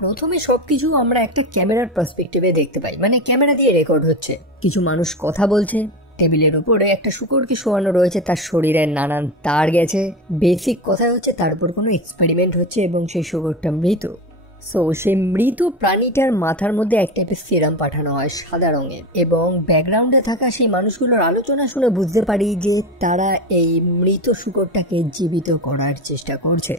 প্রথমে সবকিছু আমরা একটা ক্যামেরার পার্সপেক্টিভে দেখতে পাই, মানে ক্যামেরা দিয়ে রেকর্ড হচ্ছে, কিছু মানুষ কথা বলছে, টেবিলের উপরে একটা শুকরকে শোয়ানো রয়েছে, তার শরীরে নানান তার গেছে, বেসিক কথা হচ্ছে তার উপর কোনো এক্সপেরিমেন্ট হচ্ছে এবং সেই শুকরটা মৃত। সো সেই মৃত প্রাণীটার মাথার মধ্যে এক টাইপের সিরাম পাঠানো হয় সাদা রঙের, এবং ব্যাকগ্রাউন্ডে থাকা সেই মানুষগুলোর আলোচনা শুনে বুঝতে পারি যে তারা এই মৃত শুকরটাকে জীবিত করার চেষ্টা করছে।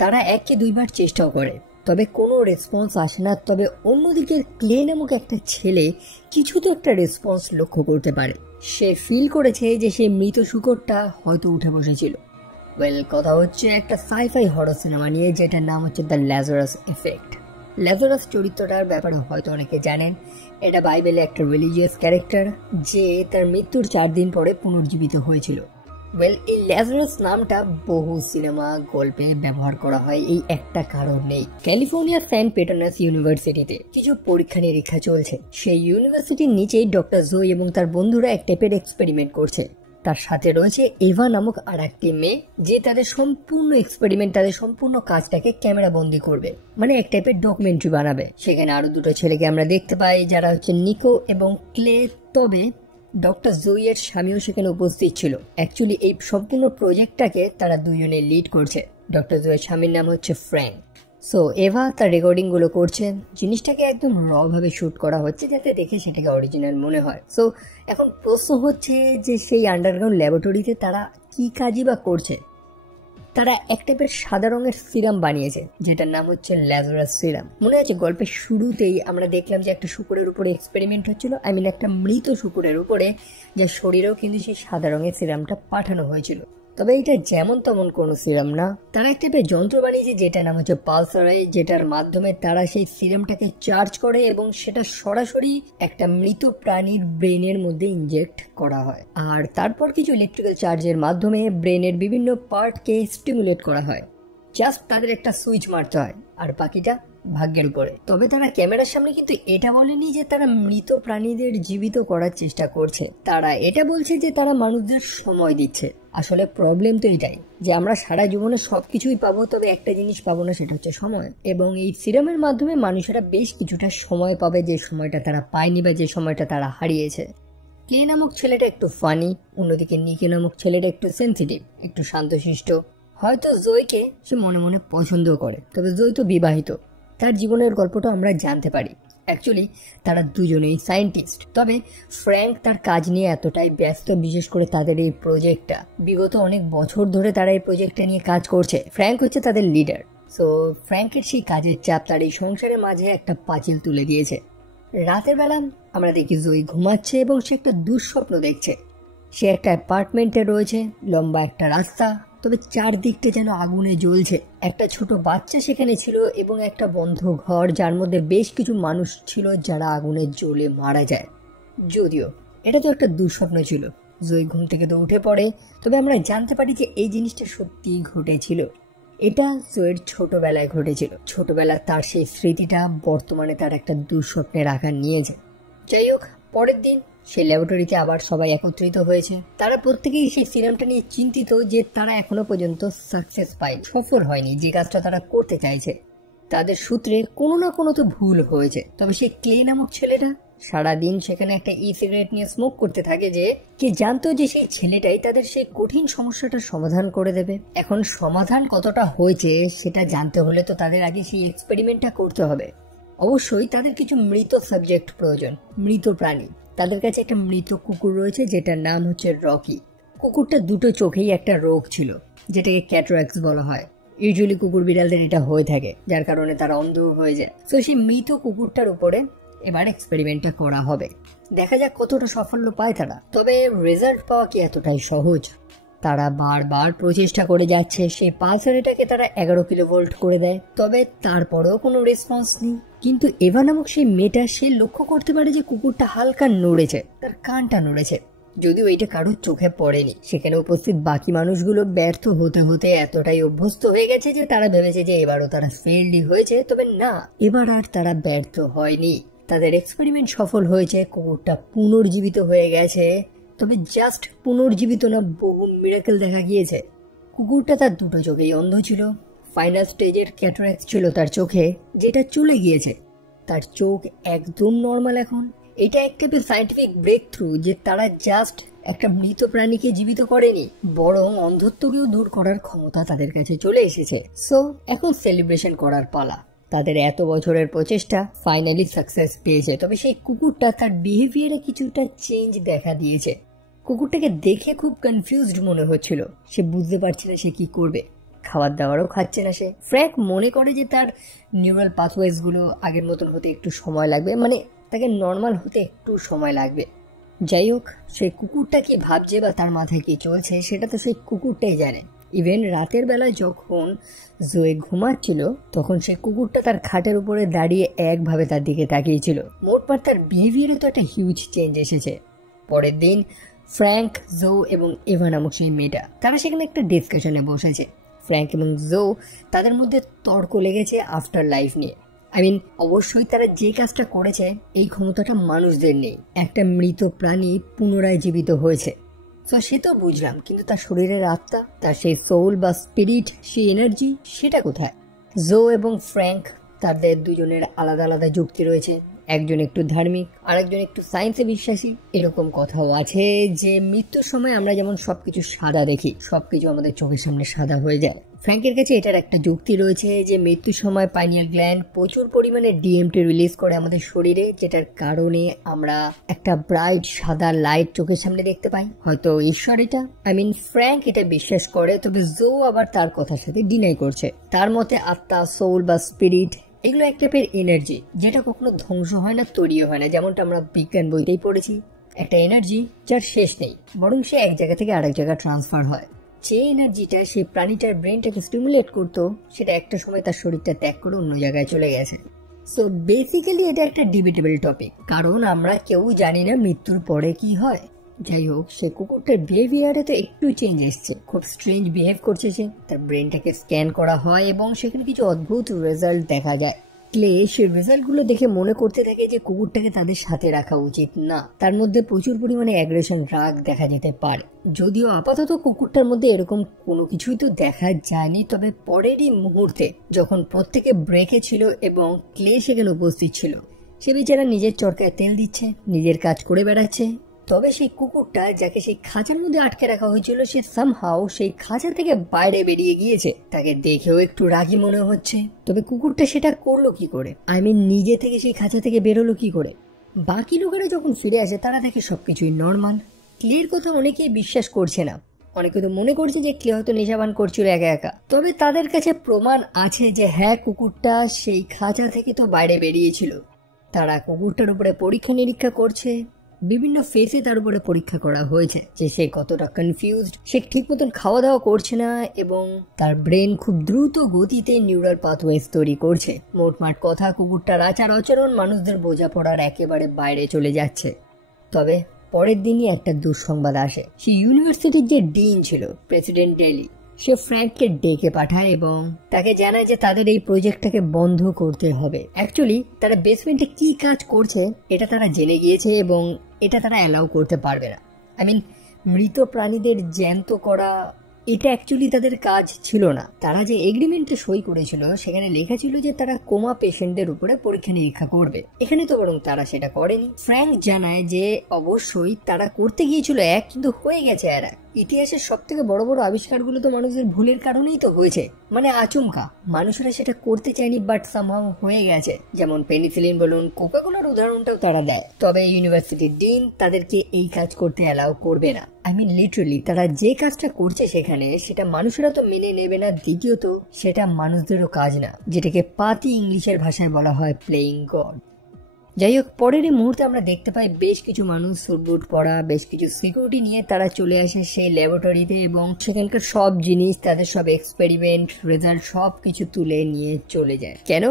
তারা 1-2 বার চেষ্টাও করে, তবে কোনো রেসপন্স আসে না। তবে অন্যদিকে ক্লে নামক একটা ছেলে কিছু তো একটা রেসপন্স লক্ষ্য করতে পারে। সে ফিল করেছে যে সেই মৃত শুকরটা হয়তো উঠে বসেছিল। কথা হচ্ছে একটা সাইফাই হরর সিনেমা নিয়ে, যেটার নাম হচ্ছে দ্য ল্যাজারাস এফেক্ট। ল্যাজারাস চরিত্রটার ব্যাপারে হয়তো অনেকে জানেন, এটা বাইবেলে একটা রিলিজিয়াস ক্যারেক্টার যে তার মৃত্যুর 4 দিন পরে পুনর্জীবিত হয়েছিল। এই ল্যাজারাস নামটা বহু সিনেমা গল্পে ব্যবহার করা হয় এই একটা কারণেই। ক্যালিফোর্নিয়ার স্যান পেট্রোনাস ইউনিভার্সিটিতে কিছু পরীক্ষা নিরীক্ষা চলছে। সেই ইউনিভার্সিটির নিচেই ডক্টর জোই এবং তার বন্ধুরা এক টাইপের এক্সপেরিমেন্ট করছে। তার সাথে রয়েছে এভা নামক আর একটি মেয়ে, যে তাদের সম্পূর্ণ এক্সপেরিমেন্ট, তাদের সম্পূর্ণ কাজটাকে ক্যামেরা বন্দি করবে, মানে এক টাইপের ডকুমেন্টারি বানাবে। সেখানে আরো 2টো ছেলেকে আমরা দেখতে পাই, যারা হচ্ছে নিকো এবং ক্লে। তবে ডক্টর জোইয়ের স্বামীও সেখানে উপস্থিত ছিল। অ্যাকচুয়ালি এই সম্পূর্ণ প্রজেক্টটাকে তারা দুজনে লিড করছে। ডক্টর জোইয়ের স্বামীর নাম হচ্ছে ফ্র্যাঙ্ক। সো এভা তার রেকর্ডিং গুলো করছেন, জিনিসটাকে একদম র ভাবে শুট করা হচ্ছে যাতে দেখে সেটাকে অরিজিনাল মনে হয়। সো এখন প্রশ্ন হচ্ছে যে সেই আন্ডারগ্রাউন্ড ল্যাবরেটরিতে তারা কি কাজই বা করছে। তারা এক টাইপের সাদা রঙের সিরাম বানিয়েছে, যেটার নাম হচ্ছে ল্যাজারাস সিরাম। মনে আছে গল্পের শুরুতেই আমরা দেখলাম যে একটা শুকুরের উপরে এক্সপেরিমেন্ট হচ্ছিল, একটা মৃত শুকুরের উপরে, যার শরীরেও কিন্তু সেই সাদা রঙের সিরামটা পাঠানো হয়েছিল। তবে এটা যেমন তেমন কোনো সিরাম না, তারা একটা টাইপের যন্ত্র বানিয়েছে যেটার নাম হচ্ছে পালসারাই, যেটার মাধ্যমে তারা সেই সিরামটাকে চার্জ করে এবং সেটা সরাসরি একটা মৃত প্রাণীর ব্রেনের মধ্যে ইনজেক্ট করা হয়। আর তারপর কিছু ইলেকট্রিক্যাল চার্জের মাধ্যমে ব্রেনের বিভিন্ন পার্টকে স্টিমুলেট করা হয়। জাস্ট তাদের একটা সুইচ মারতে হয়, আর বাকিটা ভাগ্যের উপরে। তবে তারা ক্যামেরার সামনে কিন্তু এটা বলেনি যে তারা মৃত প্রাণীদের জীবিত করার চেষ্টা করছে, তারা এটা বলছে যে তারা মানুষদের সময় দিচ্ছে। আসলে প্রবলেম তো এটাই যে আমরা সারা জীবনে সবকিছুই পাবো, তবে একটা জিনিস পাবো না, সেটা হচ্ছে সময়। এবং এই সিরামের মাধ্যমে মানুষেরা বেশ কিছুটা সময় পাবে, যে সময়টা তারা পায়নি বা যে সময়টা তারা হারিয়েছে। ক্লে নামক ছেলেটা একটু ফানি, অন্যদিকে নিকি নামক ছেলেটা একটু সেন্সিটিভ, একটু শান্তশিষ্ট। হয়তো জয়কে সে মনে মনে পছন্দও করে, তবে জয় তো বিবাহিত। তার জীবনের গল্পটা আমরা জানতে পারি। অ্যাকচুয়ালি তারা দুজনেই সায়েন্টিস্ট, তবে ফ্র্যাঙ্ক তার কাজ নিয়ে এতটাই ব্যস্ত, বিশেষ করে তাদের এই প্রজেক্টটা বিগত অনেক বছর ধরে তারা এই প্রজেক্টটা নিয়ে কাজ করছে। ফ্র্যাঙ্ক হচ্ছে তাদের লিডার। সো ফ্র্যাঙ্কের সেই কাজের চাপ তার এই সংসারের মাঝে একটা পাঁচিল তুলে দিয়েছে। রাতের বেলা আমরা দেখি জয়ী ঘুমাচ্ছে এবং সে একটা দুঃস্বপ্ন দেখছে। সে একটা অ্যাপার্টমেন্টে রয়েছে, লম্বা একটা রাস্তা, তবে চারদিকটা যেন আগুনে জ্বলছে। একটা ছোট বাচ্চা সেখানে ছিল এবং একটা বন্ধ ঘর, যার মধ্যে বেশ কিছু মানুষ ছিল যারা আগুনে জ্বলে মারা যায়। যদিও এটা তো একটা দুঃস্বপ্ন ছিল। জয় ঘুম থেকে তো উঠে পড়ে, তবে আমরা জানতে পারি যে এই জিনিসটা সত্যিই ঘটেছিল। এটা জয়ের ছোটবেলায় ঘটেছিল। ছোটবেলার তার সেই স্মৃতিটা বর্তমানে তার একটা দুঃস্বপ্নের আকার নিয়েছে। যাই হোক, পরের দিন সেই ল্যাবরেটরিতে আবার সবাই একত্রিত হয়েছে। তারা প্রত্যেকেই সেই সিরামটা নিয়ে চিন্তিত যে তারা এখনো পর্যন্ত সাকসেস পায়নি, সফল হয়নি যে কাজটা তারা করতে চাইছে। তাদের সূত্রে কোনো না কোনো তো ভুল হয়েছে। তবে সেই ক্লে নামক ছেলেটা সারাদিন সেখানে একটা সিগারেট নিয়ে স্মোক করতে থাকে, যে কে জানতো যে সেই ছেলেটাই তাদের সেই কঠিন সমস্যাটার সমাধান করে দেবে। এখন সমাধান কতটা হয়েছে সেটা জানতে হলে তো তাদের আগে সেই এক্সপেরিমেন্টটা করতে হবে। অবশ্যই তাদের কিছু মৃত সাবজেক্ট প্রয়োজন, মৃত প্রাণী। তাদের কাছে একটা মৃত কুকুর রয়েছে যেটার নাম হচ্ছে রকি। কুকুরটা 2টো চোখেই একটা রোগ ছিল, যেটাকে ক্যাটারাক্ট বলা হয়। ইউজুয়ালি কুকুর বিড়ালদের এটা হয়ে থাকে, যার কারণে তারা অন্ধ হয়ে যায়। তো সেই মৃত কুকুরটার উপরে এবার এক্সপেরিমেন্টটা করা হবে, দেখা যাক কতটা সাফল্য পায় তারা। তবে রেজাল্ট পাওয়া কি এতটাই সহজ? তারা বারবার প্রচেষ্টা করে যাচ্ছে। সেই পালসারিটাকে তারা 11 কিলোভোল্ট করে দেয়, তবে তারপরেও কোনো রেসপন্স নেই। কিন্তু এভা নামক সেই মেয়েটা, সে লক্ষ্য করতে পারে যে কুকুরটা হালকা নড়েছে, তার কানটা নড়েছে, যদিও এটা কারোর চোখে পড়েনি। সেখানে উপস্থিত বাকি মানুষগুলো ব্যর্থ হতে হতে এতটাই অভ্যস্ত হয়ে গেছে যে তারা ভেবেছে যে এবারও তারা ফেলডই হয়েছে। তবে না, এবার আর তারা ব্যর্থ হয়নি। তাদের এক্সপেরিমেন্ট সফল হয়েছে, কুকুরটা পুনর্জীবিত হয়ে গেছে। তবে জাস্ট পুনর্জীবিত না, বহু মিরাকেল দেখা গিয়েছে। কুকুরটা তার 2টো চোখেই অন্ধ ছিল। ফাইনাল স্টেজের ক্যাটারাক্ট ছিল তার চোখে, যেটা চলে গিয়েছে। তার চোখ একদম নর্মাল এখন। এটা এক টাইপের সায়েন্টিফিক ব্রেক থ্রু যে তারা জাস্ট একটা মৃত প্রাণীকে জীবিত করেনি, বরং অন্ধত্বকেও দূর করার ক্ষমতা তাদের কাছে চলে এসেছে। সো এখন সেলিব্রেশন করার পালা। তাদের এত বছরের প্রচেষ্টা ফাইনালি সাকসেস পেয়েছে। তবে সেই কুকুরটা তার বিহেভিয়ারে কিছুটা চেঞ্জ দেখা দিয়েছে। কুকুরটাকে দেখে খুব কনফিউজড মনে হচ্ছিল। সে বুঝতে পারছে না সে কি করবে। খাবার দাবারও খাচ্ছে না সে। ফ্র্যাঙ্ক মনে করে যে তার নিউরাল পাথওয়েজ গুলো আগের মতন হতে একটু সময় লাগবে, মানে তাকে নর্মাল হতে একটু সময় লাগবে। যাই হোক, সেই কুকুরটা কি ভাবছে বা তার মাথায় কি চলছে সেটা তো সেই কুকুরটাই জানে। ইভেন রাতের বেলায় যখন জোয়ে ঘুমাচ্ছিল তখন সেই কুকুরটা তার খাটের উপরে দাঁড়িয়ে একভাবে তার দিকে তাকিয়েছিল। মোটমাট তার বিহেভিয়ারে তো একটা হিউজ চেঞ্জ এসেছে। পরের দিন ফ্র্যাঙ্ক, জো এবং এভা নামক সেই মেয়েটা, তারা সেখানে একটা ডিসকাশনে বসেছে। ফ্র্যাঙ্ক এবং জো তাদের মধ্যে তর্ক লেগেছে আফটার লাইফ নিয়ে। অবশ্যই তারা যে কাজটা করেছে এই ক্ষমতাটা মানুষদের নেই। একটা মৃত প্রাণী পুনরায় জীবিত হয়েছে, তো সে তো বুঝলাম, কিন্তু তার শরীরের আত্মা, তার সেই সোল বা স্পিরিট, সেই এনার্জি, সেটা কোথায়? জো এবং ফ্র্যাঙ্ক তাদের দুজনের আলাদা আলাদা যুক্তি রয়েছে। একজন একটু ধার্মিক, আরেকজন একটু সায়েন্সে বিশ্বাসী। এরকম কথাও আছে যে মৃত্যুর সময় আমরা যেমন সবকিছু সাদা দেখি, সবকিছু আমাদের চোখের সামনে সাদা হয়ে যায়। ফ্র্যাঙ্কের কাছে এটার একটা যুক্তি রয়েছে যে মৃত্যুর সময় পাইনিয়াল গ্ল্যান্ড প্রচুর পরিমাণে ডিএমটি রিলিজ করে আমাদের শরীরে, যেটার কারণে আমরা একটা ব্রাইট সাদা লাইট চোখের সামনে দেখতে পাই। হয়তো ঈশ্বর এটা, ফ্র্যাঙ্ক এটা বিশ্বাস করে, তবে জো আবার তার কথার সাথে ডিনাই করছে। তার মতে আত্মা, সোল বা স্পিরিট এগুলো এক টাইপের এনার্জি, যেটা কখনো ধ্বংস হয় না, তৈরিও হয় না। যেমনটা আমরা বিজ্ঞান বইতেই পড়েছি, একটা এনার্জি যার শেষ নেই, বরং সে এক জায়গা থেকে আরেক জায়গায় ট্রান্সফার হয়। যে এনার্জিটা সেই প্রাণীটার ব্রেনটাকে স্টিমুলেট করতো, সেটা একটা সময় তার শরীরটা ত্যাগ করে অন্য জায়গায় চলে গেছে। সো বেসিক্যালি এটা একটা ডিবেটেবল টপিক, কারণ আমরা কেউ জানি না মৃত্যুর পরে কি হয়। যাই হোক, সে কুকুরটার বিহেভিয়ারে তো একটু চেঞ্জ এসছে, খুব স্ট্রেঞ্জ বিহেভ করছে সে। তার ব্রেনটাকে স্ক্যান করা হয় এবং সেখানে কিছু অদ্ভুত রেজাল্ট দেখা যায়। ক্লে সেই রেজাল্টগুলো দেখে মনে করতে থাকে যে কুকুরটাকে তাদের সাথে রাখা উচিত না। তার মধ্যে প্রচুর পরিমাণে অ্যাগ্রেশন, রাগ দেখা যেতে পারে। যদিও আপাতত কুকুরটার মধ্যে এরকম কোনো কিছুই তো দেখা যায়নি, তবে পরেরই মুহূর্তে যখন প্রত্যেকে ব্রেকে ছিল এবং ক্লে সেখানে উপস্থিত ছিল, সে বেচারা নিজের চরকায় তেল দিচ্ছে, নিজের কাজ করে বেড়াচ্ছে। তবে সেই কুকুরটা যাকে সেই খাঁচার মধ্যে আটকে রাখা হয়েছিল, সে সামহাও সেই খাঁচা থেকে বাইরে বেরিয়ে গিয়েছে। তাকে দেখেও একটু রাগী মনে হচ্ছে। তবে কুকুরটা সেটা করলো কি করে? নিজে থেকে সেই খাঁচা থেকে বেরোলো কি করে? বাকি লোকেরা যখন ফিরে আসে তারা দেখে সবকিছুই নর্মাল। ক্লের কথা অনেকেই বিশ্বাস করছে না। অনেকে তো মনে করছে যে ক্লে হয়তো নেশাবান করছিল একা একা। তবে তাদের কাছে প্রমাণ আছে যে হ্যাঁ, কুকুরটা সেই খাঁচা থেকে তো বাইরে বেরিয়েছিল। তারা কুকুরটার উপরে পরীক্ষা নিরীক্ষা করছে। বিভিন্ন ফেসে তার উপরে পরীক্ষা করা হয়েছে যে সে কতটা কনফিউজড, সে ঠিক মতন খাওয়া দাওয়া করছে না এবং তার ব্রেন খুব দ্রুত গতিতে নিউরাল পাথওয়েজ তৈরি করছে। মোটমাট কথা, কুকুরটার আচার আচরণ মানুষদের বোঝাপড়ার একেবারে বাইরে চলে যাচ্ছে। তবে পরের দিনই একটা দুঃসংবাদ আসে। সে ইউনিভার্সিটির যে ডিন ছিল, প্রেসিডেন্ট ডেলি, সে ফ্র্যাঙ্ককে ডেকে পাঠায় এবং তাকে জানায় যে তাদের এই প্রজেক্টটাকে বন্ধ করতে হবে। অ্যাকচুয়ালি তারা বেসমেন্টে কি কাজ করছে এটা তারা জেনে গিয়েছে এবং এটা তারা অ্যালাউ করতে পারবে না। মৃত প্রাণীদের জ্যান্ত করা, এটা অ্যাকচুয়ালি তাদের কাজ ছিল না। তারা যে এগ্রিমেন্টে সই করেছিল সেখানে লেখা ছিল যে তারা কোমা পেশেন্টদের উপরে পরীক্ষা নিরীক্ষা করবে। এখানে তো বরং তারা সেটা করেনি। ফ্র্যাঙ্ক জানায় যে অবশ্যই তারা করতে গিয়েছিল কিন্তু হয়ে গেছে এরা। ইতিহাসের সব থেকে বড় বড় আবিষ্কারগুলো তো মানুষের ভুলের কারণেই তো হয়েছে, আচমকা। মানুষেরা সেটা করতে চায়নি, বাট সামহাউ হয়ে গেছে। যেমন পেনিসিলিন বলুন, কোকাকোলার উদাহরণটাও তারা দেয়। তবে ইউনিভার্সিটির ডিন তাদেরকে এই কাজ করতে অ্যালাউ করবে না। লিটারালি তারা যে কাজটা করছে সেখানে, সেটা মানুষেরা তো মেনে নেবে না। দ্বিতীয়ত সেটা মানুষদেরও কাজ না, যেটাকে পাতি ইংলিশের ভাষায় বলা হয় প্লেইং গড। যাই হোক, পরের মুহূর্তে আমরা দেখতে পাই বেশ কিছু মানুষ স্যুট পরা, বেশ কিছু সিকিউরিটি নিয়ে তারা চলে আসে সেই ল্যাবরেটরিতে এবং সেখানকার সব জিনিস, তাদের সব এক্সপেরিমেন্ট রেজাল্ট সব কিছু তুলে নিয়ে চলে যায়। কেন?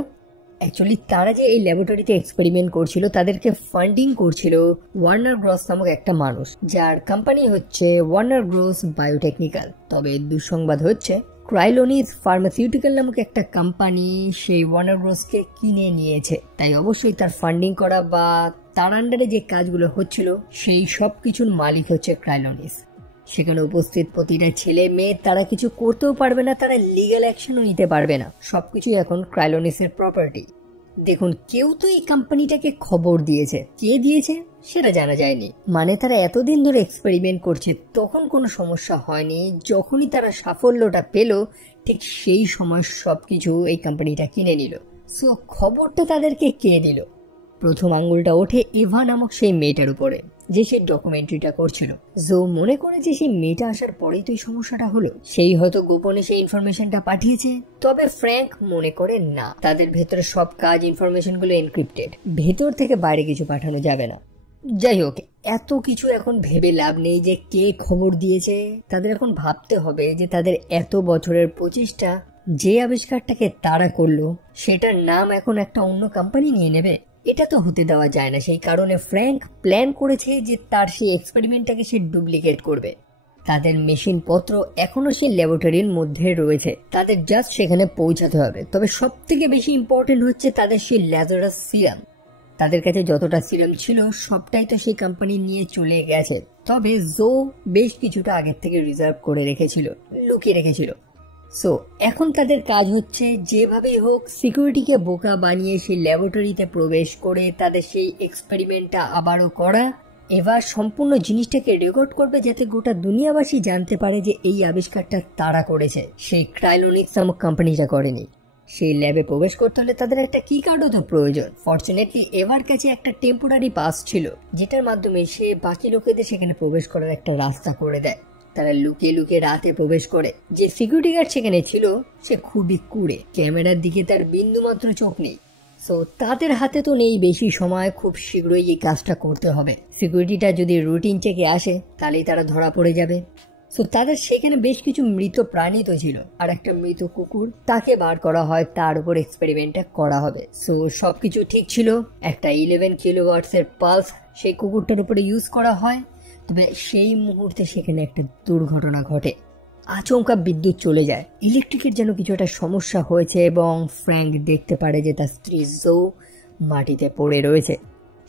অ্যাকচুয়ালি তারা যে এই ল্যাবরেটরিতে এক্সপেরিমেন্ট করছিল তাদেরকে ফান্ডিং করছিল ওয়ার্নার গ্রস নামক একটা মানুষ, যার কোম্পানি হচ্ছে ওয়ার্নার গ্রস বায়োটেকনিক্যাল। তবে দুঃসংবাদ হচ্ছে ক্রাইলোনিস ফার্মাসিউটিক্যাল নামক একটা কোম্পানি সেই ওয়ার্নার গ্রসকে কিনে নিয়েছে। তাই অবশ্যই তার ফান্ডিং করা বা তার আন্ডারে যে কাজগুলো হচ্ছিল সেই সব কিছুর মালিক হচ্ছে ক্রাইলোনিস। সেখানে উপস্থিত প্রতিটা ছেলে মেয়ে তারা কিছু করতেও পারবে না, তারা লিগ্যাল অ্যাকশনও নিতে পারবে না। সবকিছুই এখন ক্রাইলোনিসের প্রপার্টি। দেখুন, কেউ তো এই কোম্পানিটাকে খবর দিয়েছে, কে দিয়েছে সেটা জানা যায়নি। মানে তারা এতদিন ধরে এক্সপেরিমেন্ট করছে, তখন কোনো সমস্যা হয়নি। যখনই তারা সাফল্যটা পেল, ঠিক সেই সময় সবকিছু এই কোম্পানিটা কিনে নিল। সো খবরটা তাদেরকে কে দিল? প্রথম আঙ্গুলটা ওঠে এভা নামক সেই মেয়েটার উপরে, যে সেই ডকুমেন্টারিটা করছিল। জো মনে করে যে সেই মেয়েটা আসার পরেই তো এই সমস্যাটা হলো, সেই হয়তো গোপনে সেই ইনফরমেশনটা পাঠিয়েছে। তবে ফ্র্যাঙ্ক মনে করে না, তাদের ভেতরে সব কাজ ইনফরমেশন গুলো এনক্রিপ্টেড, ভেতর থেকে বাইরে কিছু পাঠানো যাবে না। যাই হোক, এত কিছু এখন ভেবে লাভ নেই যে কে খবর দিয়েছে। তাদের এখন ভাবতে হবে যে তাদের এত বছরের প্রচেষ্টা, যে আবিষ্কারটাকে তারা করলো, সেটার নাম এখন একটা অন্য কোম্পানি নিয়ে নেবে। এটা তো হতে দেওয়া যায় না। সেই কারণে ফ্র্যাঙ্ক প্ল্যান করেছে যে তার সেই এক্সপেরিমেন্টটাকে সে ডুপ্লিকেট করবে। তাদের মেশিন পত্র এখনো সেই ল্যাবরেটরির মধ্যে রয়েছে, তাদের জাস্ট সেখানে পৌঁছাতে হবে। তবে সব থেকে বেশি ইম্পর্টেন্ট হচ্ছে তাদের সেই ল্যাজারাস সিরাম। তাদের কাছে যতটা সিরাম ছিল সবটাই তো সেই কোম্পানি নিয়ে চলে গেছে। তবে জো বেশ কিছুটা আগের থেকে রিজার্ভ করে রেখেছিল, লুকিয়ে রেখেছিল। সো এখন তাদের কাজ হচ্ছে যেভাবেই হোক সিকিউরিটিকে বোকা বানিয়ে সেই ল্যাবরেটরিতে প্রবেশ করে তাদের সেই এক্সপেরিমেন্টটা আবারও করা। এবার সম্পূর্ণ জিনিসটাকে রেকর্ড করবে, যাতে গোটা দুনিয়াবাসী জানতে পারে যে এই আবিষ্কারটা তারা করেছে, সেই ক্রাইলোনিক্স নামক কোম্পানিটা করেনি। সেই ল্যাবে প্রবেশ করতে হলে তাদের একটা কি কার্ডও তো প্রয়োজন। ফরচুনেটলি এবার কাছে একটা টেম্পোরারি পাস ছিল, যেটার মাধ্যমে সে বাকি লোকেদের সেখানে প্রবেশ করার একটা রাস্তা করে দেয়। তারা লুকিয়ে লুকিয়ে রাতে প্রবেশ করে। যে সিকিউরিটি গার্ড সেখানে ছিল সে খুবই কুড়ে, ক্যামেরার দিকে তার বিন্দুমাত্র চোখ নেই। সো তাদের হাতে তো নেই বেশি সময়, খুব শীঘ্রই এই কাজটা করতে হবে। সিকিউরিটিটা যদি রুটিন চেকে আসে তাহলেই তারা ধরা পড়ে যাবে। সো তাদের সেখানে বেশ কিছু মৃত প্রাণী তো ছিল, আর একটা মৃত কুকুর, তাকে বার করা হয়, তার উপর এক্সপেরিমেন্টটা করা হবে। সো সবকিছু ঠিক ছিল। একটা 11 কিলোওয়াটসের পালস সেই কুকুরটার উপরে ইউজ করা হয়। তবে সেই মুহূর্তে সেখানে একটা দুর্ঘটনা ঘটে। আচমকা বিদ্যুৎ চলে যায়, ইলেকট্রিকের যেন কিছু একটা সমস্যা হয়েছে, এবং ফ্র্যাঙ্ক দেখতে পারে যে তার স্ত্রী জো মাটিতে পড়ে রয়েছে।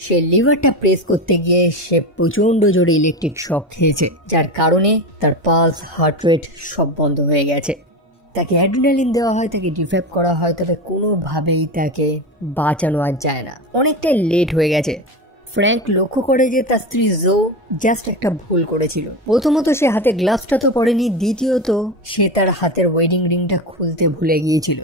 সে লিভারটা প্রেস করতে গিয়ে সে প্রচন্ড জোরে ইলেকট্রিক শক খেয়েছে, যার কারণে তার পালস, হার্ট রেট সব বন্ধ হয়ে গেছে। তাকে অ্যাড্রিনালিন দেওয়া হয়, তাকে ডিফ্যাপ করা হয়, তবে কোনোভাবেই তাকে বাঁচানো আর যায় না। অনেকটাই লেট হয়ে গেছে। ফ্র্যাঙ্ক লক্ষ্য করে যে তার স্ত্রী জো জাস্ট একটা ভুল করেছিল। প্রথমত সে হাতে গ্লাভসটা তো পরেনি, দ্বিতীয়ত সে তার হাতের ওয়েডিং রিংটা খুলতে ভুলে গিয়েছিল।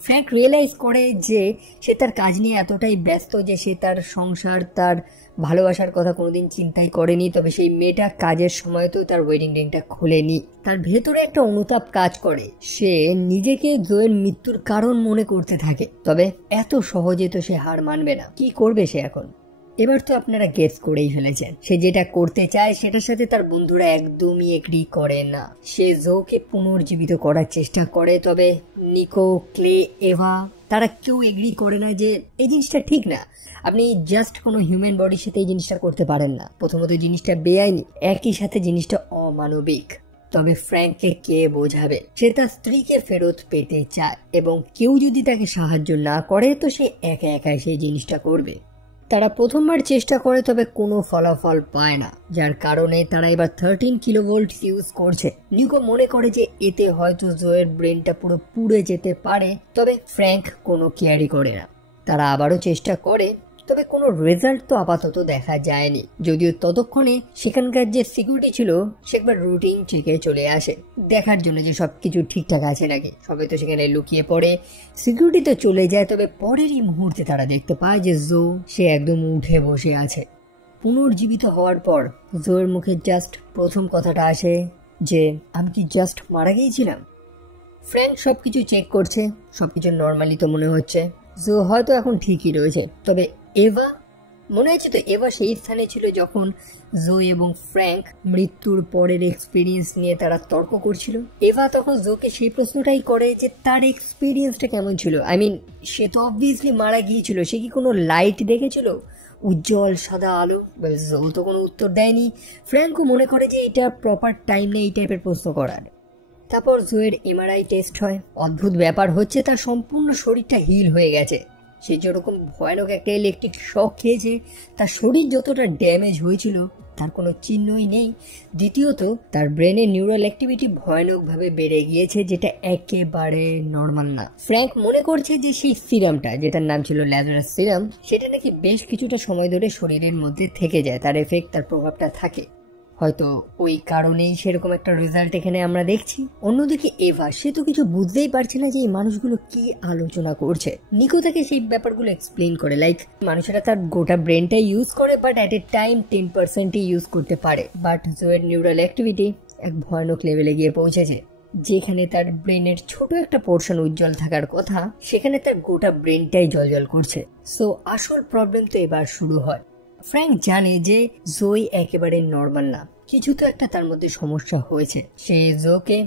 ফ্র্যাঙ্ক রিয়েলাইজ করে যে সে তার কাজ নিয়ে এতটাই ব্যস্ত যে সে তার সংসার, তার ভালোবাসার কথা কোনোদিন চিন্তাই করেনি। তবে সেই মেয়েটা কাজের সময় তো তার ওয়েডিং রিংটা খোলেনি। তার ভেতরে একটা অনুতাপ কাজ করে, সে নিজেকে জোয়ের মৃত্যুর কারণ মনে করতে থাকে। তবে এত সহজে তো সে হার মানবে না। কি করবে সে এখন? এবার তো আপনারা গেস করেই ফেলেছেন, সে যেটা করতে চায় সেটার সাথে তার বন্ধুরা একদমই এগ্রি করে না। সে জোকে পুনর্জীবিত করার চেষ্টা করে, তবে নিকো, ক্লে, এভা তারা কেউ এগ্রি করে না যে এই জিনিসটা ঠিক না। আপনি জাস্ট কোনো হিউম্যান বডির সাথে এই জিনিসটা করতে পারেন না। প্রথমত জিনিসটা বেআইনি, একই সাথে জিনিসটা অমানবিক। তবে ফ্র্যাঙ্ককে কে বোঝাবে? সে তার স্ত্রীকে ফেরত পেতে চায়, এবং কেউ যদি তাকে সাহায্য না করে তো সে একা একা সেই জিনিসটা করবে। তারা প্রথমবার চেষ্টা করে, তবে কোনো ফলাফল পায় না, যার কারণে তারা এবার 13 কিলোভোল্ট ইউজ করছে। নিকো মনে করে যে এতে হয়তো জোয়ের ব্রেনটা পুরো পুড়ে যেতে পারে, তবে ফ্র্যাঙ্ক কোনো কেয়ারই করে না। তারা আবারও চেষ্টা করে, তবে কোনো রেজাল্ট তো আপাতত দেখা যায়নি। যদিও ততক্ষণে সেখানকার যে সিকিউরিটি ছিল সে একবার রুটিন চেকে চলে আসে, দেখার জন্য যে সবকিছু ঠিকঠাক আছে নাকি। সবাই তো সেখানে লুকিয়ে পড়ে, সিকিউরিটি তো চলে যায়। তবে পরেরই মুহূর্তে তারা দেখতে পায় যে জো সে একদম উঠে বসে আছে। পুনর্জীবিত হওয়ার পর জোর মুখে জাস্ট প্রথম কথাটা আসে যে আমি কি জাস্ট মারা গিয়েছিলাম? ফ্র্যাঙ্ক সবকিছু চেক করছে, সবকিছু নর্মালি তো মনে হচ্ছে। জো হয়তো এখন ঠিকই রয়েছে। তবে এভা, মনে হচ্ছে তো এভা সেই স্থানে ছিল যখন জো এবং ফ্র্যাঙ্ক মৃত্যুর পরের এক্সপিরিয়েন্স নিয়ে তারা তর্ক করছিল। এভা তখন জোকে সেই প্রশ্নটাই করে যে তার এক্সপিরিয়েন্সটা কেমন ছিল। আই মিন, সে তো অবভিয়াসলি মারা গিয়েছিল, সে কি কোনো লাইট দেখেছিল, উজ্জ্বল সাদা আলো? জো তো কোনো উত্তর দেয়নি। ফ্র্যাঙ্কও মনে করে যে এটা প্রপার টাইম নেই এই টাইপের প্রশ্ন করার। তারপর জোয়ের এমআরআই টেস্ট হয়। অদ্ভুত ব্যাপার হচ্ছে, তার সম্পূর্ণ শরীরটা হিল হয়ে গেছে। সে যেরকম ভয়ানক একটা ইলেকট্রিক শক খেয়েছে, তার শরীর যতটা ড্যামেজ হয়েছিল তার কোনো চিহ্নই নেই। দ্বিতীয়ত তার ব্রেনের নিউরাল অ্যাক্টিভিটি ভয়ানকভাবে বেড়ে গিয়েছে, যেটা একেবারে নর্মাল না। ফ্র্যাঙ্ক মনে করছে যে সেই সিরামটা, যেটার নাম ছিল ল্যাজারাস সিরাম, সেটা নাকি বেশ কিছুটা সময় ধরে শরীরের মধ্যে থেকে যায়, তার এফেক্ট, তার প্রভাবটা থাকে। হয়তো ওই কারণেই সেরকম একটা রেজাল্ট এখানে আমরা দেখছি। অন্যদিকে এভা, সে তো কিছু বুঝতেই পারছে না যে এই মানুষগুলো কি আলোচনা করছে। নিকো তাকে সেই ব্যাপারগুলো এক্সপ্লেন করে, লাইক মানুষেরা তার গোটা ব্রেনটাই ইউজ করে, বাট অ্যাট এ টাইম 10%ই ইউজ করতে পারে। বাট জোয়ের নিউরাল অ্যাক্টিভিটি এক ভয়ানক লেভেলে গিয়ে পৌঁছেছে, যেখানে তার ব্রেনের ছোট একটা পোর্শন উজ্জ্বল থাকার কথা, সেখানে তার গোটা ব্রেনটাই জ্বলজ্বল করছে। সো আসল প্রবলেম তো এবার শুরু হয়। ফ্র্যাঙ্ক জানে যে জোই একেবারে নর্মাল না, কিছু তো একটা তার মধ্যে সমস্যা হয়েছে। সে জোকে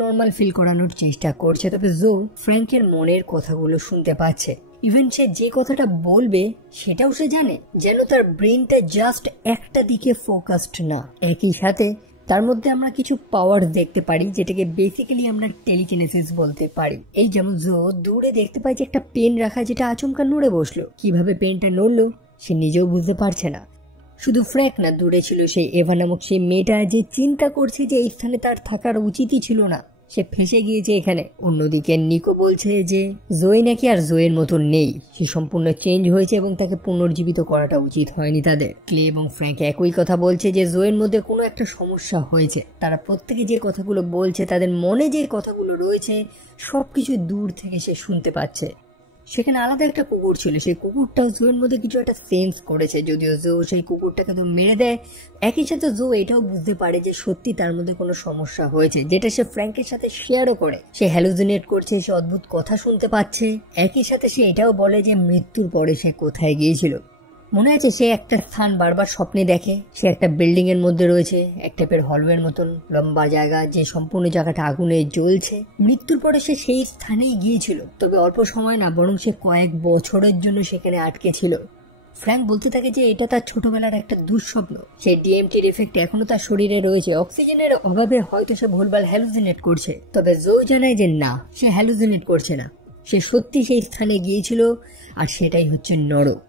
নর্মাল ফিল করানোর চেষ্টা করছে, তবে জো ফ্র্যাঙ্কের মনের কথাগুলো শুনতে পাচ্ছে। ইভেন সে যে কথাটা বলবে সেটাও সে জানে, যেন তার ব্রেনটা জাস্ট একটা দিকে ফোকাসড না। একই সাথে তার মধ্যে আমরা কিছু পাওয়ার দেখতে পারি, যেটাকে বেসিক্যালি আমরা টেলিকিনেসিস বলতে পারি। এই যেমন জো দূরে দেখতে পাই যে একটা পেন রাখা, যেটা আচমকা নড়ে বসলো। কিভাবে পেনটা নড়লো সে নিজেও বুঝতে পারছে না। শুধু ফ্র্যাঙ্ক না, দূরে ছিল সেই এভা নামক সেই মেয়েটা, যে চিন্তা করছে যে এই স্থানে তার থাকার উচিতই ছিল না, সে ফেঁসে গিয়েছে এখানে। অন্যদিকে নিকো বলছে যে জোই নাকি আর জোয়ের মতো নেই, সে সম্পূর্ণ চেঞ্জ হয়েছে এবং তাকে পুনর্জীবিত করাটা উচিত হয়নি তাদের। ক্লে এবং ফ্র্যাঙ্ক একই কথা বলছে যে জোয়ের মধ্যে কোনো একটা সমস্যা হয়েছে। তারা প্রত্যেকে যে কথাগুলো বলছে, তাদের মনে যে কথাগুলো রয়েছে, সবকিছু দূর থেকে সে শুনতে পাচ্ছে। সেখানে আলাদা একটা কুকুর ছিল, সেই কুকুরটাও জোয়ের মধ্যে কিছু একটা সেন্স করেছে, যদিও জো সেই কুকুরটাকে তো মেরে দেয়। একই সাথে জো এটাও বুঝতে পারে যে সত্যি তার মধ্যে কোনো সমস্যা হয়েছে, যেটা সে ফ্র্যাঙ্কের সাথে শেয়ারও করে। সে হ্যালুসিনেট করছে, সে অদ্ভুত কথা শুনতে পাচ্ছে। একই সাথে সে এটাও বলে যে মৃত্যুর পরে সে কোথায় গিয়েছিল। মনে আছে সে একটা স্থান বারবার স্বপ্নে দেখে, সে একটা বিল্ডিং এর মধ্যে রয়েছে, এক টাইপের হলওয়ের মতন লম্বা জায়গা, যে সম্পূর্ণ জায়গাটা আগুনে জ্বলছে। মৃত্যুর পরে সে সেই স্থানেই গিয়েছিল, তবে অল্প সময় না, বরং সে কয়েক বছরের জন্য সেখানে আটকে ছিল। ফ্র্যাঙ্ক বলতে থাকে যে এটা তার ছোটবেলার একটা দুঃস্বপ্ন। সেই ডিএমটির এফেক্ট এখনো তার শরীরে রয়েছে, অক্সিজেনের অভাবে হয়তো সে ভুলভাল হ্যালুসিনেট করছে। তবে জো জানায় যে না, সে হ্যালুসিনেট করছে না, সে সত্যি সেই স্থানে গিয়েছিল, আর সেটাই হচ্ছে নরক।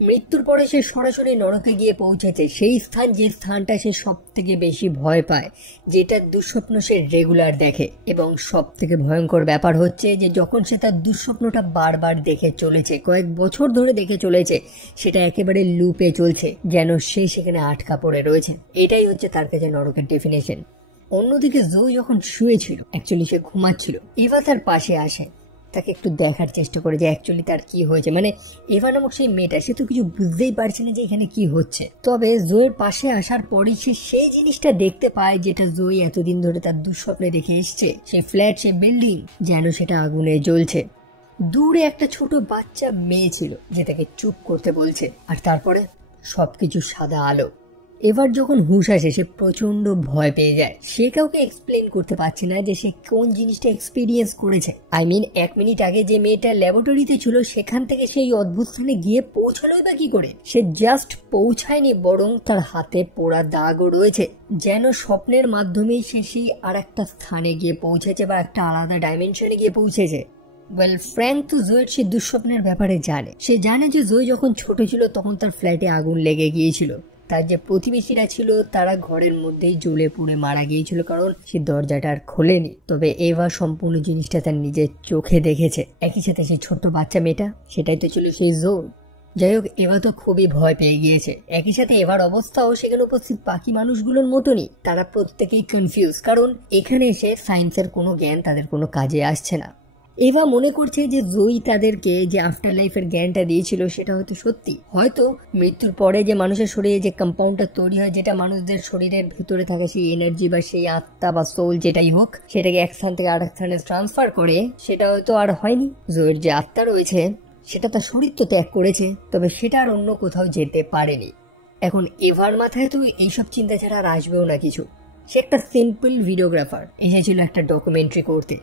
মৃত্যুর পরে সে সরাসরি নরকে গিয়ে পৌঁছেছে, সেই স্থান যে স্থানটা সে সব থেকে বেশি ভয় পায়, যেটার দুঃস্বপ্ন সে রেগুলার দেখে। এবং সব থেকে ভয়ঙ্কর ব্যাপার হচ্ছে যে যখন সে তার দুঃস্বপ্নটা বারবার দেখে চলেছে, কয়েক বছর ধরে দেখে চলেছে, সেটা একেবারে লুপে চলছে, যেন সে সেখানে আটকা পড়ে রয়েছে। এটাই হচ্ছে তার কাছে নরকের ডেফিনেশন। অন্যদিকে জো যখন শুয়েছিল, অ্যাকচুয়ালি সে ঘুমাচ্ছিল, এভা তার পাশে আসে, তাকে একটু দেখার চেষ্টা করে যে অ্যাকচুয়ালি তার কি হয়েছে। মানে এভা নামক সেই মেয়েটা, সে তো কিছু বুঝতেই পারছে না যে এখানে কি হচ্ছে। তবে জোয়ের পাশে আসার পরই সে সেই জিনিসটা দেখতে পায় যেটা জোই এতদিন ধরে তার দুঃস্বপ্নে দেখে এসছে। সেই ফ্ল্যাট, সেই বিল্ডিং, যেন সেটা আগুনে জ্বলছে। দূরে একটা ছোট বাচ্চা মেয়ে ছিল, যে তাকে চুপ করতে বলছে, আর তারপরে সবকিছু সাদা আলো। এবার যখন হুঁশ আসে, সে প্রচন্ড ভয় পেয়ে যায়। সে কাউকে এক্সপ্লেন করতে পারছে না যে সে কোন জিনিসটা এক্সপিরিয়েন্স করেছে। আই মিন, 1 মিনিট আগে যে মেয়েটা ল্যাবরেটরিতে ছিল, সেখান থেকে সেই অদ্ভুত স্থানে গিয়ে পৌঁছালোই বা কি করে? সে জাস্ট পৌঁছায়নি, বরং তার হাতে পোড়া দাগও রয়েছে, যেন স্বপ্নের মাধ্যমেই সে সেই আর একটা স্থানে গিয়ে পৌঁছেছে, বা একটা আলাদা ডাইমেনশনে গিয়ে পৌঁছেছে। ওয়েল, ফ্র্যাঙ্ক তো জোয়ের সে দুঃস্বপ্নের ব্যাপারে জানে। সে জানে যে জোই যখন ছোট ছিল তখন তার ফ্ল্যাটে আগুন লেগে গিয়েছিল, তার যে প্রতিবেশীরা ছিল তারা ঘরের মধ্যেই জ্বলে পুড়ে মারা গিয়েছিল, কারণ সে দরজাটা আর খোলেনি। তবে এভা সম্পূর্ণ জিনিসটা তার নিজের চোখে দেখেছে। একই সাথে সেই ছোট্ট বাচ্চা মেয়েটা, সেটাই তো ছিল সেই জো। যাই হোক, এভা তো খুবই ভয় পেয়ে গিয়েছে। একই সাথে এভার অবস্থাও সেখানে উপস্থিত বাকি মানুষগুলোর মতনই, তারা প্রত্যেকেই কনফিউজ, কারণ এখানে এসে সায়েন্সের কোনো জ্ঞান তাদের কোনো কাজে আসছে না। এভা মনে করছে যে জয়ী তাদেরকে যে আফটার লাইফের জ্ঞানটা দিয়েছিল সেটা হয়তো সত্যি। হয়তো মৃত্যুর পরে যে মানুষের শরীরে যে কম্পাউন্ডটা তৈরি হয়, যেটা মানুষদের শরীরের ভিতরে থাকা সেই এনার্জি বা সেই আত্মা বা সোল যেটাই হোক, সেটাকে এক স্থান থেকে আরেক স্থানে ট্রান্সফার করে, সেটা হয়তো আর হয়নি। জয়ের যে আত্মা রয়েছে সেটা তার শরীর তো ত্যাগ করেছে, তবে সেটা আর অন্য কোথাও যেতে পারেনি। এখন এভার মাথায় তো এইসব চিন্তা ছাড়া আর আসবেও না কিছু। সে একটা সিম্পল ভিডিওগ্রাফার, এসেছিল একটা ডকুমেন্টারি করতে।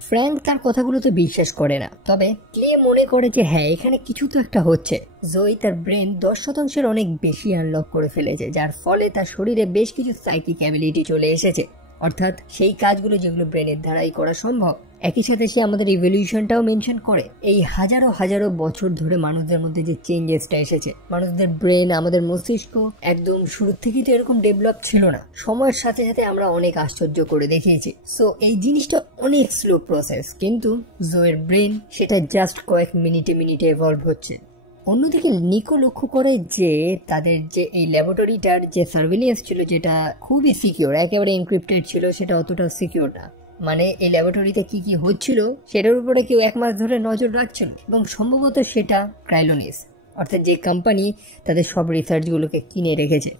ফ্র্যাঙ্ক তার কথাগুলো তো বিশ্বাস করে না, তবে ক্লে মনে করে যে হ্যাঁ, এখানে কিছু তো একটা হচ্ছে। জয়ী তার ব্রেন 10% অনেক বেশি আনলক করে ফেলেছে, যার ফলে তার শরীরে বেশ কিছু সাইকিক অ্যাবিলিটি চলে এসেছে, অর্থাৎ সেই কাজগুলো যেগুলো ব্রেনের দ্বারাই করা সম্ভব। একই সাথে সে আমাদের ইভলিউশনটাও মেনশন করে। এই হাজারো হাজারো বছর ধরে মানুষদের মধ্যে যে চেঞ্জেসটা এসেছে, মানুষদের ব্রেন, আমাদের মস্তিষ্ক একদম শুরুর থেকেই তো এরকম ডেভেলপ ছিল না। সময়ের সাথে সাথে আমরা অনেক আশ্চর্য করে দেখিয়েছি। সো এই জিনিসটা অনেক স্লো প্রসেস, কিন্তু জোয়ের ব্রেন সেটা জাস্ট কয়েক মিনিটে এভলভ হচ্ছে। অন্যদিকে নিকো লক্ষ্য করে যে তাদের যে এই ল্যাবরেটরিটার যে সার্ভেলিয়েন্স ছিল, যেটা খুবই সিকিউর, একেবারে এনক্রিপ্টেড ছিল, সেটা অতটা সিকিউর না। মানে এই ল্যাবরেটরিতে কি কি হচ্ছিল সেটার উপরে কেউ 1 মাস ধরে নজর রাখছিল, এবং সম্ভবত সেটা ক্রাইলোনিস, অর্থাৎ যে কোম্পানি তাদের সব রিসার্চগুলোকে কিনে রেখেছে।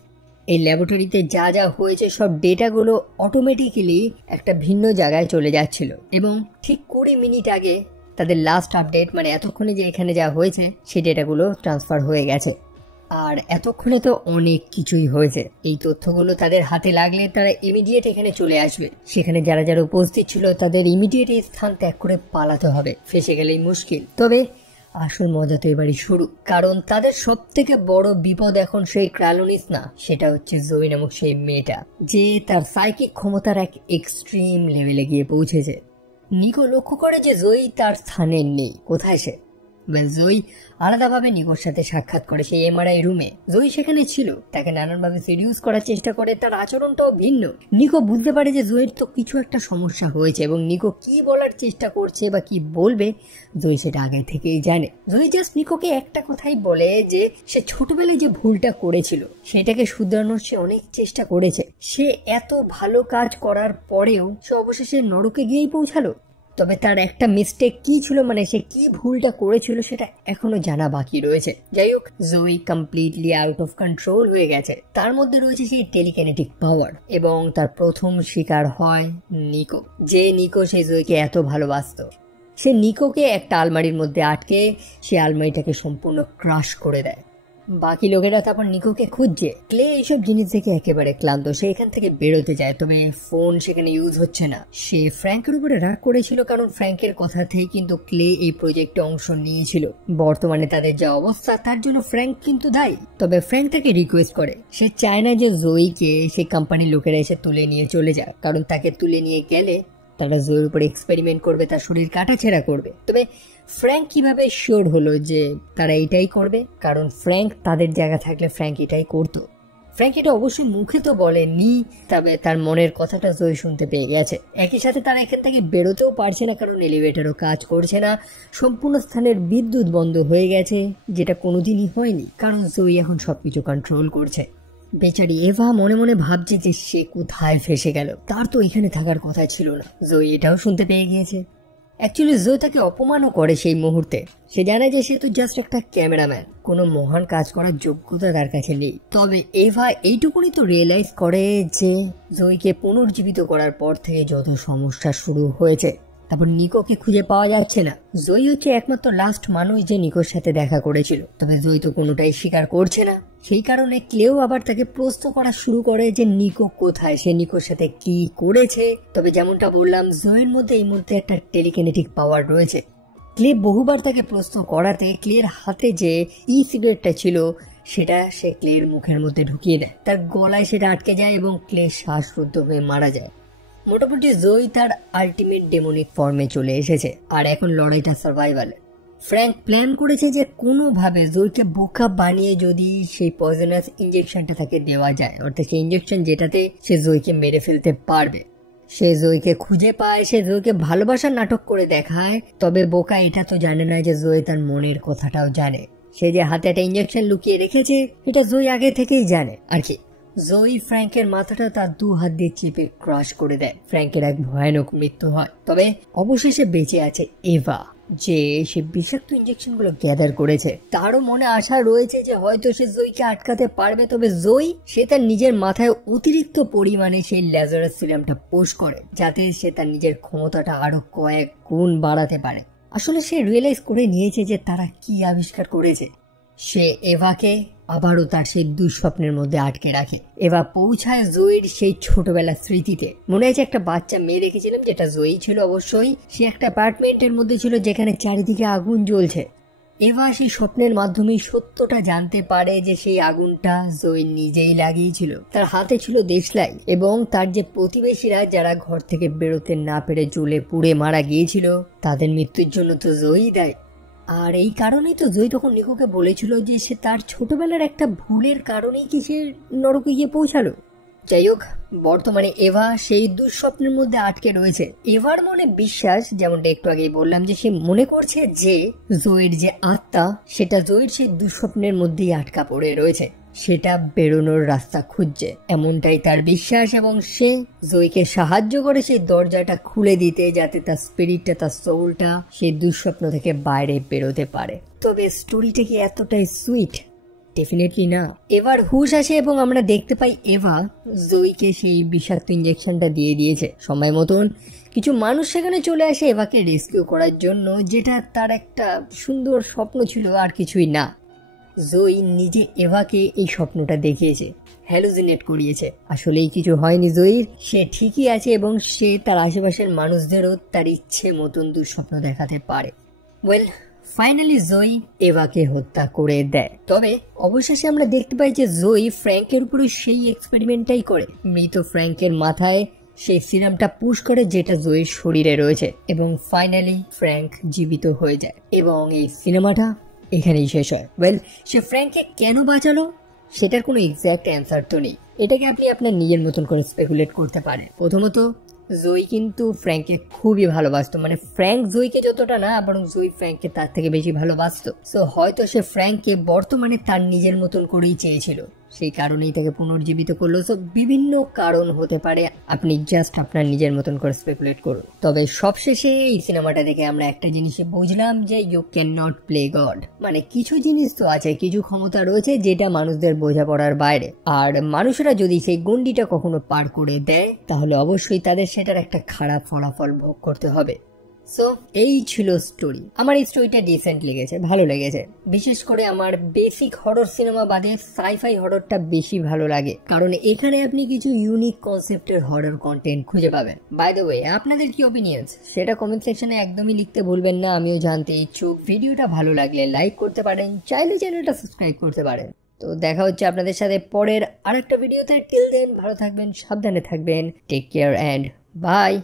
এই ল্যাবরেটরিতে যা যা হয়েছে সব ডেটাগুলো অটোমেটিক্যালি একটা ভিন্ন জায়গায় চলে যাচ্ছিল, এবং ঠিক 20 মিনিট আগে তাদের লাস্ট আপডেট, মানে এতক্ষণে যে এখানে যা হয়েছে সেই ডেটাগুলো ট্রান্সফার হয়ে গেছে। আর এতক্ষণে তো অনেক কিছুই হয়েছে। এই তথ্যগুলো তাদের হাতে লাগলে তারা ইমিডিয়েট এখানে চলে আসবে। সেখানে যারা যারা উপস্থিত ছিল তাদের ইমিডিয়েট এই স্থান ত্যাগ করে পালাতে হবে, ফেসে গেলেই মুশকিল। তবে আসল মজা তো এবারই শুরু, কারণ তাদের সব থেকে বড় বিপদ এখন সেই ক্রাইলোনিস না, সেটা হচ্ছে জয়ী নামক সেই মেয়েটা, যে তার সাইকিক ক্ষমতার এক এক্সট্রিম লেভেলে গিয়ে পৌঁছেছে। নিকো লক্ষ্য করে যে জয়ী তার স্থানে নেই। কোথায় সে? জয়ী আলাদাভাবে নিকোর সাথে সাক্ষাৎ করে সেই এমআরআই রুমে। জয়ী সেখানে ছিল, তাকে নানানভাবে সিডিউস করার চেষ্টা করে, তার আচরণটাও ভিন্ন। নিকো বুঝতে পারে যে জয়ীর তো কিছু একটা সমস্যা হয়েছে, এবং নিকো কি বলার চেষ্টা করছে বা কি বলবে জয়ী সেটা আগে থেকেই জানে। জয়ী জাস্ট নিকোকে একটা কথাই বলে যে সে ছোটবেলায় যে ভুলটা করেছিল সেটাকে শুধরানোর সে অনেক চেষ্টা করেছে। সে এত ভালো কাজ করার পরেও সে অবশেষে নরকে গিয়েই পৌঁছালো। তবে তার একটা মিস্টেক কি ছিল, মানে সে কি ভুলটা করেছিল সেটা এখনো জানা বাকি রয়েছে। যাই হোক, জয়ী কমপ্লিটলি আউট অফ কন্ট্রোল হয়ে গেছে। তার মধ্যে রয়েছে সেই টেলিকিনেটিক পাওয়ার, এবং তার প্রথম শিকার হয় নিকো। যে নিকো সেই জয়ীকে এত ভালোবাসতো, সে নিকোকে একটা আলমারির মধ্যে আটকে সে আলমারিটাকে সম্পূর্ণ ক্রাশ করে দেয়। বাকি লোকেরা তারপর নিকোকে খুঁজছে। ক্লে এইসব জিনিস দেখে একেবারে ক্লান্ত, সে এখান থেকে বেরোতে যায়, তবে ফোন সেখানে ইউজ হচ্ছে না। সে ফ্র্যাঙ্কের উপরে রাগ করেছিল, কারণ ফ্র্যাঙ্কের কথাতেই কিন্তু ক্লে এই প্রজেক্টে অংশ নিয়েছিল। বর্তমানে তাদের যা অবস্থা তার জন্য ফ্র্যাঙ্ক কিন্তু দায়ী। তবে ফ্র্যাঙ্ক তাকে রিকোয়েস্ট করে, সে চায় না যে জয়ীকে সেই কোম্পানির লোকেরা এসে তুলে নিয়ে চলে যায়, কারণ তাকে তুলে নিয়ে গেলে তারা জয়ীর উপর এক্সপেরিমেন্ট করবে, তার শরীর কাটাছেঁড়া করবে। তবে ফ্র্যাঙ্ক কিভাবে শিওর হলো যে তারা এটাই করবে? কারণ ফ্র্যাঙ্ক তাদের জায়গা থাকলে ফ্র্যাঙ্ক এটাই করতো। ফ্র্যাঙ্ক এটা অবশ্যই মুখে তো বলেনি, তবে তার মনের কথাটা জয়ী শুনতে পেয়ে গেছে। একই সাথে তারা এখান থেকে বেরোতেও পারছে না, কারণ এলিভেটরও কাজ করছে না, সম্পূর্ণ স্থানের বিদ্যুৎ বন্ধ হয়ে গেছে, যেটা কোনোদিনই হয়নি, কারণ জয়ী এখন সবকিছু কন্ট্রোল করছে। বেচারি এভা মনে মনে ভাবছে যে সে কোথায় ফেসে গেল, তার তো এখানে থাকার কথা ছিল না। জয়ী এটাও শুনতে পেয়ে গিয়েছে। অ্যাকচুয়ালি জয়ী তাকে অপমানও করে সেই মুহূর্তে। সে জানে যে সে তো জাস্ট একটা ক্যামেরাম্যান, কোনো মহান কাজ করার যোগ্যতা তার কাছে নেই। তবে এভা এইটুকুনি তো রিয়েলাইজ করে যে জয়ীকে পুনর্জীবিত করার পর থেকে যত সমস্যা শুরু হয়েছে। তারপর নিকোকে খুঁজে পাওয়া যাচ্ছে না। জয়ী হচ্ছে একমাত্র লাস্ট মানুষ যে নিকোর সাথে দেখা করেছিল, তবে জয়ী তো কোনোটাই স্বীকার করছে না। সেই কারণে ক্লেও আবার তাকে প্রশ্ন করা শুরু করে যে নিকো কোথায়, সে নিকোর সাথে কি করেছে। তবে যেমনটা বললাম, জয়ীর মধ্যে এই মুহূর্তে একটা টেলিকিনেটিক পাওয়ার রয়েছে। ক্লে বহুবার তাকে প্রশ্ন করাতে ক্লের হাতে যে সিগারেটটা ছিল সেটা সে ক্লের মুখের মধ্যে ঢুকিয়ে দেয়, তার গলায় সেটা আটকে যায় এবং ক্লে শ্বাসরুদ্ধ হয়ে মারা যায়। মোটামুটি জয়ী তার আলটিমেট ডেমনিক ফর্মে চলে এসেছে, আর এখন লড়াইটা সার্ভাইভালের। ফ্র্যাঙ্ক প্ল্যান করেছে যে কোনোভাবে জয়ীকে বোকা বানিয়ে যদি সেই পয়জনাস ইঞ্জেকশনটা তাকে দেওয়া যায়, অর্থাৎ সেই ইঞ্জেকশন যেটাতে সে জয়ীকে মেরে ফেলতে পারবে। সে জয়ীকে খুঁজে পায়, সে জয়ীকে ভালোবাসার নাটক করে দেখায়। তবে বোকা এটা তো জানে না যে জয়ী তার মনের কথাটাও জানে। সে যে হাতে একটা ইঞ্জেকশন লুকিয়ে রেখেছে এটা জয়ী আগে থেকেই জানে আর কি। জয়ী ফ্র্যাঙ্কের মাথাটা তার 2 হাত দিয়ে চেপে ক্রাশ করে দেয়। ফ্র্যাঙ্কের এক ভয়ানক মৃত্যু হয়। তবে অবশেষে বেঁচে আছে এভা, যে সে বিষাক্ত ইঞ্জেকশনগুলো গ্যাদার করেছে। তারও মনে আশা রয়েছে যে হয়তো সে জয়ীকে আটকাতে পারবে। তবে জয়ী সে তার নিজের মাথায় অতিরিক্ত পরিমাণে সেই ল্যাজারাস সিরামটা পোষ করে, যাতে সে তার নিজের ক্ষমতাটা আরো কয়েক গুণ বাড়াতে পারে। আসলে সে রিয়েলাইজ করে নিয়েছে যে তারা কি আবিষ্কার করেছে। সে এভাকে আবারও তার সেই দুঃস্বপ্নের মধ্যে আটকে রাখে। এভা পৌঁছায় জয়ীর সেই ছোটবেলার স্মৃতিতে। মনে আছে একটা বাচ্চা মেয়ে রেখেছিলাম, যেটা জয়ী ছিল অবশ্যই। সে একটা অ্যাপার্টমেন্টের মধ্যে ছিল যেখানে চারিদিকে আগুন জ্বলছে। এভা সেই স্বপ্নের মাধ্যমে সত্যটা জানতে পারে যে সেই আগুনটা জয়ী নিজেই লাগিয়েছিল। তার হাতে ছিল দেশলাই এবং তার যে প্রতিবেশীরা যারা ঘর থেকে বেরোতে না পেরে জ্বলে পুড়ে মারা গিয়েছিল তাদের মৃত্যুর জন্য তো জয়ী দায়ী। আর এই কারণেই তো জয়ী তখন নিকোকে বলেছিল যে সে তার ছোটবেলার একটা ভুলের কারণেই কি সে নরকে গিয়ে পৌঁছালো। যাই হোক, বর্তমানে এভা সেই দুঃস্বপ্নের মধ্যে আটকে রয়েছে। এভার মনে বিশ্বাস, যেমনটা একটু আগেই বললাম, যে সে মনে করছে যে জয়ীর যে আত্মা সেটা জয়ীর সেই দুঃস্বপ্নের মধ্যেই আটকা পড়ে রয়েছে, সেটা বেরোনোর রাস্তা খুঁজছে, এমনটাই তার বিশ্বাস। এবং সে জয়ীকে সাহায্য করে সেই দরজাটা খুলে দিতে, যাতে তার স্পিরিটটা, তার সোলটা সেই দুঃস্বপ্ন থেকে বাইরে বেরোতে পারে। তবে স্টোরিটা কি এতটাই সুইট? ডেফিনেটলি না। এবার হুশ আসে এবং আমরা দেখতে পাই এভা জয়ীকে সেই বিষাক্ত ইঞ্জেকশনটা দিয়ে দিয়েছে সময় মতন। কিছু মানুষ সেখানে চলে আসে এভাকে রেস্কিউ করার জন্য, যেটা তার একটা সুন্দর স্বপ্ন ছিল, আর কিছুই না। জয়ী নিজে এভাকে এই স্বপ্নটা দেখিয়েছে, হ্যালুসিনেট করিয়েছে। আসলেই কিছু হয়নি জয়ীর, সে ঠিকই আছে এবং সে তার আশেপাশের মানুষদেরও তার ইচ্ছে মতন দুঃস্বপ্ন দেখাতে পারে। ওয়েল, ফাইনালি জয়ী এভাকে হত্যা করে দেয়। তবে অবশেষে আমরা দেখতে পাই যে জয়ী ফ্র্যাঙ্কের উপরে সেই এক্সপেরিমেন্টটাই করে। মৃত ফ্র্যাঙ্কের মাথায় সেই সিরামটা পুশ করে যেটা জয়ীর শরীরে রয়েছে, এবং ফাইনালি ফ্র্যাঙ্ক জীবিত হয়ে যায়। এবং এই সিনেমাটা এখানেই শেষ হয়। ওয়েল, সে ফ্র্যাঙ্ককে কেন বাঁচালো সেটার কোনো এক্স্যাক্ট অ্যান্সার তো নেই। এটাকে আপনি আপনার নিজের মতন করে স্পেকুলেট করতে পারেন। প্রথমত, জয়ী কিন্তু ফ্র্যাঙ্ককে খুবই ভালোবাসতো, মানে ফ্র্যাঙ্ক জয়ীকে যতটা না, বরং জয়ী ফ্র্যাঙ্ককে তার থেকে বেশি ভালোবাসতো। সো হয়তো সে ফ্র্যাঙ্ককে বর্তমানে তার নিজের মতন করেই চেয়েছিল, সেই কারণেই তাকে পুনর্জীবিত করলো। সো বিভিন্ন কারণ হতে পারে, আপনি জাস্ট আপনার নিজের মতন করে স্পেকুলেট করুন। তবে সবশেষে এই সিনেমাটা দেখে আমরা একটা জিনিসই বুঝলাম যে you can not play God, মানে কিছু জিনিস তো আছে, কিছু ক্ষমতা রয়েছে যেটা মানুষদের বোঝাপড়ার বাইরে। আর মানুষেরা যদি সেই গণ্ডিটা কখনো পার করে দেয় তাহলে অবশ্যই তাদের সেটার একটা খারাপ ফলাফল ভোগ করতে হবে। সো এই ছিল স্টোরি। আমার এই স্টোরিটা ডিসেন্ট লেগেছে, ভালো লেগেছে। বিশেষ করে আমার বেসিক হরর সিনেমা বাদে সাইফাই হররটা বেশি ভালো লাগে, কারণ এখানে আপনি কিছু ইউনিক কনসেপ্টের হরর কন্টেন্ট খুঁজে পাবেন। বাই দ্য ওয়ে, আপনাদের কি ওপিনিয়ন্স সেটা কমেন্ট সেকশনে একদমই লিখতে ভুলবেন না, আমিও জানতে ইচ্ছুক। ভিডিওটা ভালো লাগলে লাইক করতে পারেন, চাইলে চ্যানেলটা সাবস্ক্রাইব করতে পারেন। তো দেখা হচ্ছে আপনাদের সাথে পরের আরেকটা ভিডিওতে। টিল দেন ভালো থাকবেন, সাবধানে থাকবেন, টেক কেয়ার অ্যান্ড বাই।